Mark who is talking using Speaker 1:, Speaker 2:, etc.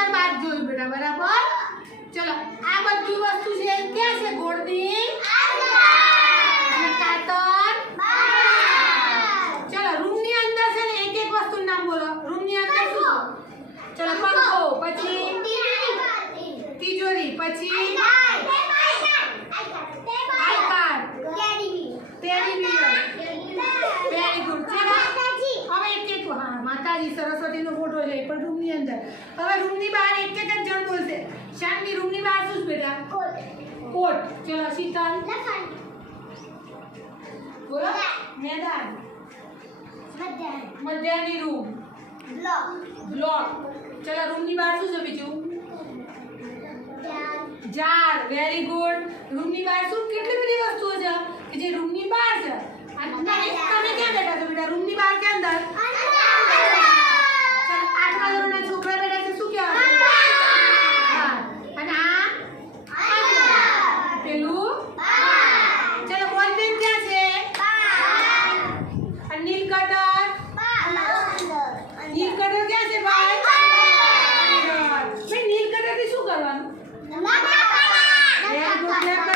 Speaker 1: અંદર બાદ જોયું બેટા બરાબર? ચલો આ બધી વસ્તુ છે ક્યાં છે ગોળની કાતર ચલો રૂમની અંદર છે ને એક એક વસ્તુનું નામ બોલો. રૂમની અંદર શું ચલો પંખો પછી તિજોરી. પછી I card teddy bear very good ચલો હવે એક એક હા માતાજી સરસ્વતીનો ફોટો છે પણ પણ રૂમની અંદર. હવે રૂમની બહાર એક એક જ જણ બોલશે. રૂમ રૂમની બહાર શું બેટા? કોટ. ચલો શીતલ. બોલો. મેદાન. મધ્યાની રૂમ. બ્લોક. ચલો રૂમની બહાર શું છે બીજું? ઝાડ વેરી ગુડ રૂમની બહાર શું? કેટલી Gracias.